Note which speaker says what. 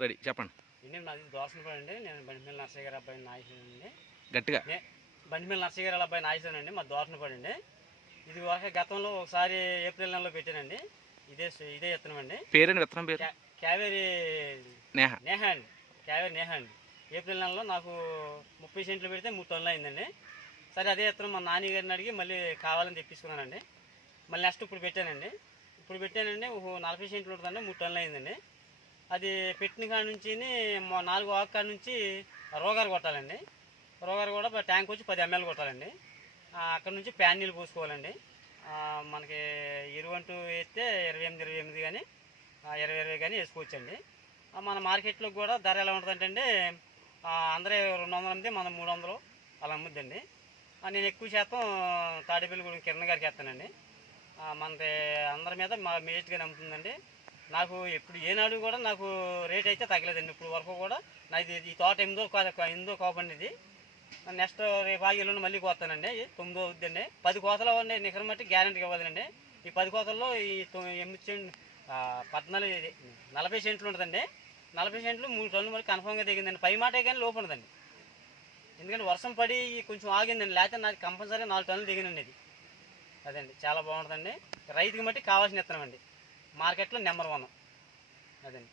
Speaker 1: Ready చెప్పండి.
Speaker 2: నాది దోసనపడి అండి. నేను బండిమిల్ల నర్సయ్య గారి అబ్బాయి నాగేశ్వరం అండి.
Speaker 1: గట్టిగా?
Speaker 2: బండిమిల్ల నర్సయ్య గారి అబ్బాయి నాగేశ్వరం అండి మా దోసనపడి అండి. ఇది వరకు గతంలో ఒకసారి ఏప్రిల్ నెలలో పెట్టానండి. ఇదే ఇదే విత్తనం అండి.
Speaker 1: పేరేంటి విత్తనం పేరు?
Speaker 2: క్యావేరి
Speaker 1: నేహ.
Speaker 2: నేహ అండి. క్యావేరి నేహ అండి. ఏప్రిల్ నెలలో నాకు ముప్పై సెంట్లు పెడితే మూడు టన్నులు అయిందండి. సరే అదే విత్తనం మా నాని గారిని అడిగి మళ్ళీ కావాలని తెప్పించుకున్నానండి. మళ్ళీ నెక్స్ట్ ఇప్పుడు పెట్టానండి. ఇప్పుడు పెట్టానండి నలభై సెంట్లు ఉంటుందండి మూడు టన్నులు అయిందండి. అది పెట్టిన కాడ నుంచి నాలుగు ఆకు కాడ నుంచి రోగారు కొట్టాలండి. రోగారు కూడా ట్యాంక్ వచ్చి పది ఎంఎల్ కొట్టాలండి. అక్కడ నుంచి ప్యాన్ నీళ్ళు పోసుకోవాలండి. ఆ, మనకి ఇరువంటూ వేస్తే ఇరవై ఎనిమిది ఇరవై ఎనిమిది కానీ ఇరవై ఇరవై కానీ వేసుకోవచ్చండి. మన మార్కెట్లో కూడా ధర ఎలా ఉంటుందంటే అందరే అందరూ రెండు వందలు అమ్మితే మనం మూడు వందలు అలా అమ్ముద్దండి. నేను ఎక్కువ శాతం తాడేపల్లి కిరణ్ గారికి వేస్తానండి. మనది అందరి మీద మా మేస్ట్గా నమ్ముతుందండి. నాకు ఎప్పుడు ఏనాడు కూడా నాకు రేట్ అయితే తగ్గలేదండి. ఇప్పుడు వరకు కూడా నాది ఈ తోట ఎనిమిదో ఎనిమిదో కోపండి ఇది నెక్స్ట్ రేపు ఆగి ఎల్లుండి మళ్ళీ కోస్తానండి. తొమ్మిదో అవుద్దండి. పది కోతలు ఉండే నికరం మట్టి గ్యారంటీ ఇవ్వదండి ఈ పది కోతల్లో ఈ ఎనిమిది సెంట్ పద్నాలుగు నలభై సెంట్లు ఉంటుందండి. నలభై సెంట్లు మూడు టన్నులు మరి కన్ఫామ్గా దిగిందండి పై మాటే కానీ లోపు ఉండదండి ఎందుకంటే వర్షం పడి కొంచెం ఆగిందండి. లేకపోతే నాకు కంపల్సరీ నాలుగు టన్నులు దిగినండి ఇది. అదండి. చాలా బాగుంటుందండి. రైతుకి మట్టి కావాల్సిన ఇస్తున్నామండి మార్కెట్లో నెంబర్ వన్. అదండి.